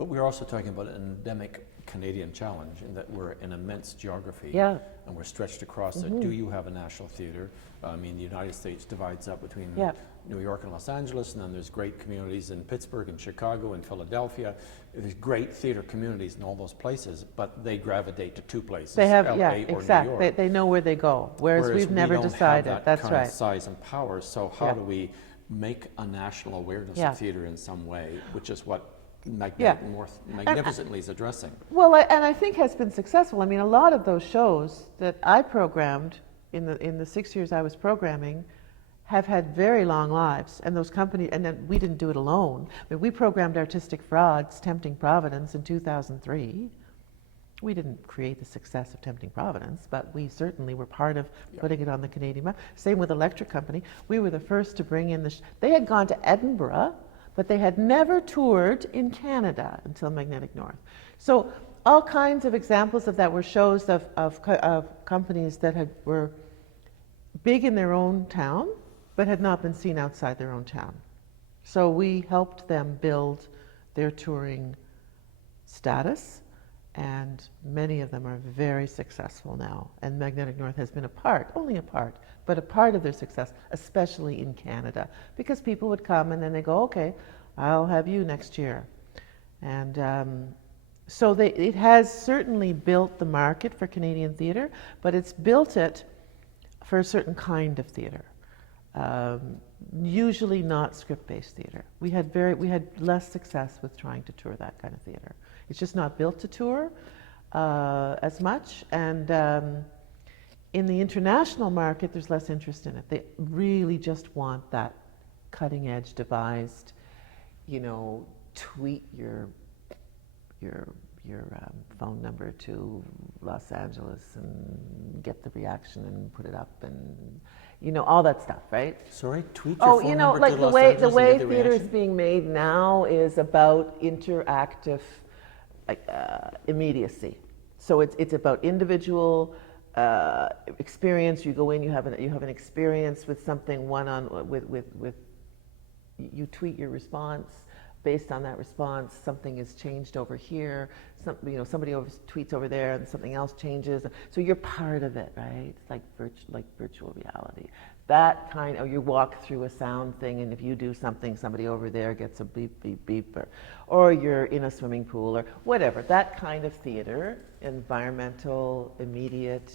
But we're also talking about an endemic Canadian challenge in that we're an immense geography, Yeah. and we're stretched across it. Do you have a national theatre? I mean, the United States divides up between New York and Los Angeles, and then there's great communities in Pittsburgh and Chicago and Philadelphia. There's great theatre communities in all those places, but they gravitate to two places, They have, LA or New York. They know where they go, whereas we've never we don't decided. have that That's kind right. of size and power. So how do we make a national awareness of theatre in some way, which is what Magnificently is addressing? Well, and I think has been successful. I mean, a lot of those shows that I programmed in the 6 years I was programming have had very long lives, and those companies, and then we didn't do it alone. I mean, we programmed Artistic Frauds, Tempting Providence in 2003. We didn't create the success of Tempting Providence, but we certainly were part of putting it on the Canadian map. Same with Electric Company. We were the first to bring in they had gone to Edinburgh, but they had never toured in Canada until Magnetic North. So all kinds of examples of that were shows of companies that were big in their own town, but had not been seen outside their own town. So we helped them build their touring status, and many of them are very successful now. And Magnetic North has been only a part, but a part of their success, especially in Canada, because people would come and then they go, okay, I'll have you next year. And so it has certainly built the market for Canadian theatre, but it's built it for a certain kind of theatre. Usually not script-based theatre. We had less success with trying to tour that kind of theatre. It's just not built to tour as much, and in the international market, there's less interest in it. They really just want that cutting-edge, devised, tweet your phone number to Los Angeles and get the reaction and put it up and all that stuff, right? Sorry, tweet your phone number like to Los Angeles the way and get the theater is reaction? being made now is about interactive immediacy. So it's about individual experience. You go in, you have an experience with something with you tweet your response. Based on that response, something is changed over here. Somebody tweets over there, and something else changes. So you're part of it, right? It's like virtual reality. That kind of, you walk through a sound thing, and if you do something, somebody over there gets a beep, beep, beep, or you're in a swimming pool, or whatever. That kind of theater, environmental, immediate.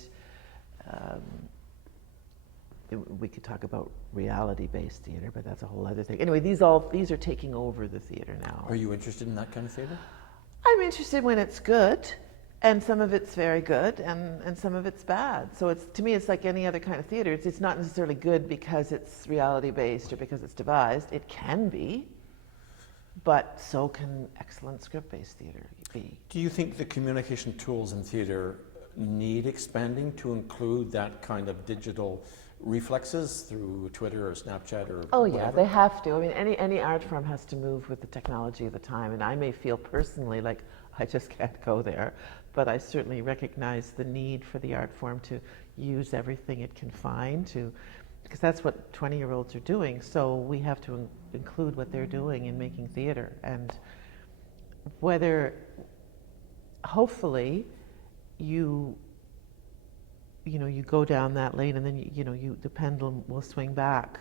We could talk about reality-based theater, but that's a whole other thing. Anyway, these are taking over the theater now. Are you interested in that kind of theater? I'm interested when it's good, and some of it's very good, and some of it's bad. So to me, it's like any other kind of theater. It's not necessarily good because it's reality-based or because it's devised. It can be, but so can excellent script-based theater be. Do you think the communication tools in theater need expanding to include that kind of digital reflexes through Twitter or Snapchat or yeah, they have to. I mean, any art form has to move with the technology of the time, and I may feel personally like I just can't go there, but I certainly recognize the need for the art form to use everything it can find because that's what 20-year-olds are doing, so we have to include what they're doing in making theater, and whether, hopefully, you go down that lane, and then the pendulum will swing back.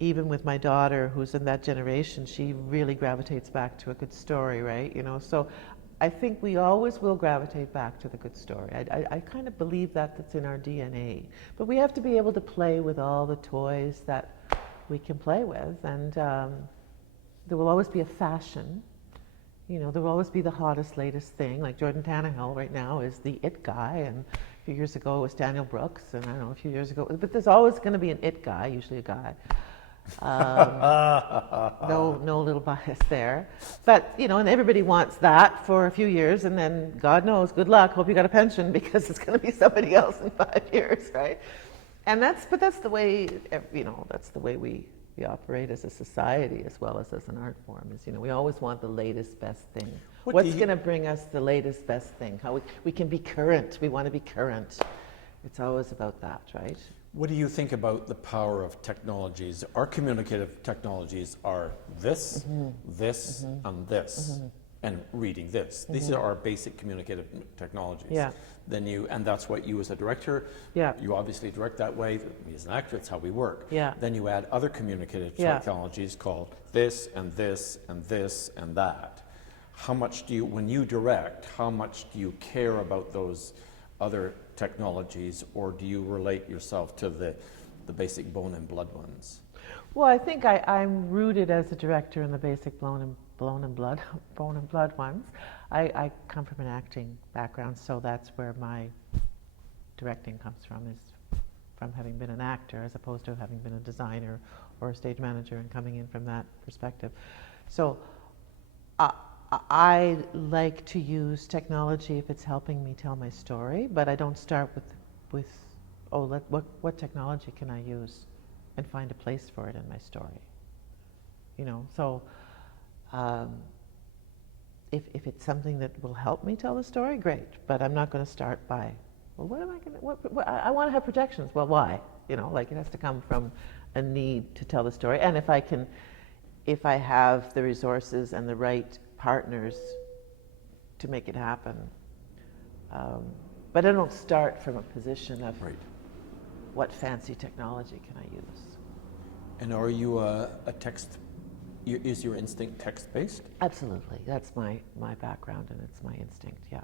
Even with my daughter, who's in that generation, she really gravitates back to a good story, right? So I think we always will gravitate back to the good story. I kind of believe that's in our DNA. But we have to be able to play with all the toys that we can play with, and there will always be a fashion. There will always be the hottest, latest thing. Like Jordan Tannehill right now is the it guy, and a few years ago it was Daniel Brooks, and I don't know, a few years ago, but there's always going to be an it guy, usually a guy. No little bias there. But, and everybody wants that for a few years, and then God knows, good luck, hope you got a pension, because it's going to be somebody else in 5 years, right? And that's the way, that's the way we operate as a society as well as an art form. Is we always want the latest, best thing. What's going to bring us the latest, best thing? How we can be current. We want to be current. It's always about that, right? What do you think about the power of technologies? Our communicative technologies are this, this, and this, and reading this. These are our basic communicative technologies. Yeah. And that's what you as a director, Yeah. you obviously direct that way. Me as an actor, it's how we work. Yeah. Then you add other communicative Yeah. technologies called this, and this, and this, and that. How much do you, when you direct, how much do you care about those other technologies, or do you relate yourself to the basic bone and blood ones? Well, I think I'm rooted as a director in the basic bone and blood ones. I come from an acting background, so that's where my directing comes from, is from having been an actor as opposed to having been a designer or a stage manager and coming in from that perspective. So I like to use technology if it's helping me tell my story, but I don't start with what technology can I use and find a place for it in my story. You know, so if it's something that will help me tell the story, great. But I'm not going to start by, well, what am I going to? What, I want to have projections. Well, why? You know, like it has to come from a need to tell the story. And if I have the resources and the right partners to make it happen. But I don't start from a position of what fancy technology can I use. And are you a text, is your instinct text-based? Absolutely. That's my background and it's my instinct, yeah.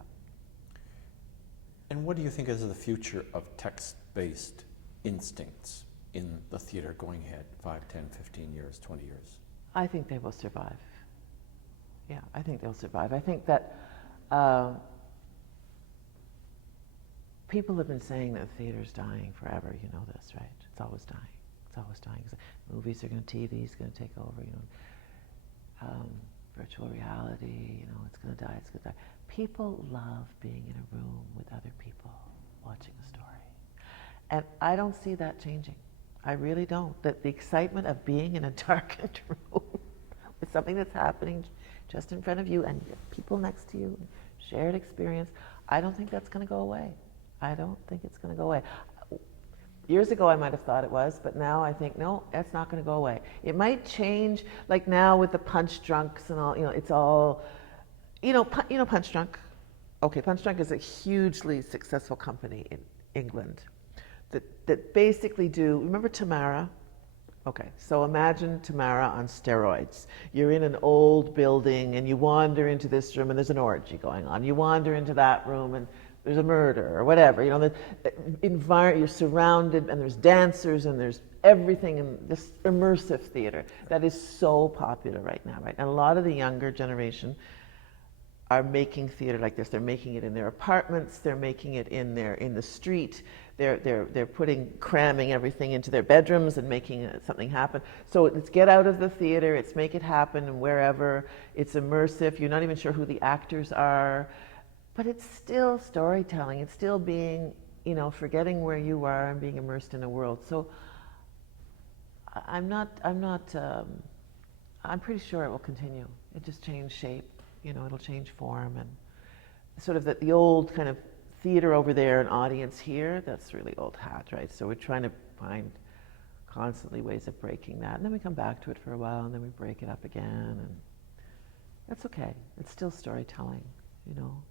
And what do you think is the future of text-based instincts in the theatre going ahead 5, 10, 15 years, 20 years? I think they will survive. Yeah, I think they'll survive. I think that people have been saying that theater's dying forever. You know this, right? It's always dying. It's always dying. Movies are going to, TV's going to take over. You know, virtual reality. You know, it's going to die. It's going to die. People love being in a room with other people, watching a story, and I don't see that changing. I really don't. That the excitement of being in a darkened room with something that's happening just in front of you and people next to you, shared experience, I don't think that's going to go away. I don't think it's going to go away. Years ago I might have thought it was, but now I think, no, that's not going to go away. It might change, like now with the Punch Drunks and all, you know, it's all, you know Punch Drunk? Okay, Punch Drunk is a hugely successful company in England that basically do, remember Tamara? Okay, so imagine Tamara on steroids. You're in an old building and you wander into this room and there's an orgy going on. You wander into that room and there's a murder or whatever. You know, the you're surrounded and there's dancers and there's everything in this immersive theater that is so popular right now, right? And a lot of the younger generation are making theater like this. They're making it in their apartments. They're making it in the street. They're cramming everything into their bedrooms and making something happen. So it's get out of the theater. It's make it happen and wherever. It's immersive. You're not even sure who the actors are, but it's still storytelling. It's still being, you know, forgetting where you are and being immersed in a world. So I'm pretty sure it will continue. It just changed shape. You know, it'll change form and sort of the old kind of theater over there and audience here, that's really old hat, right? So we're trying to find constantly ways of breaking that. And then we come back to it for a while and then we break it up again. And that's okay. It's still storytelling, you know.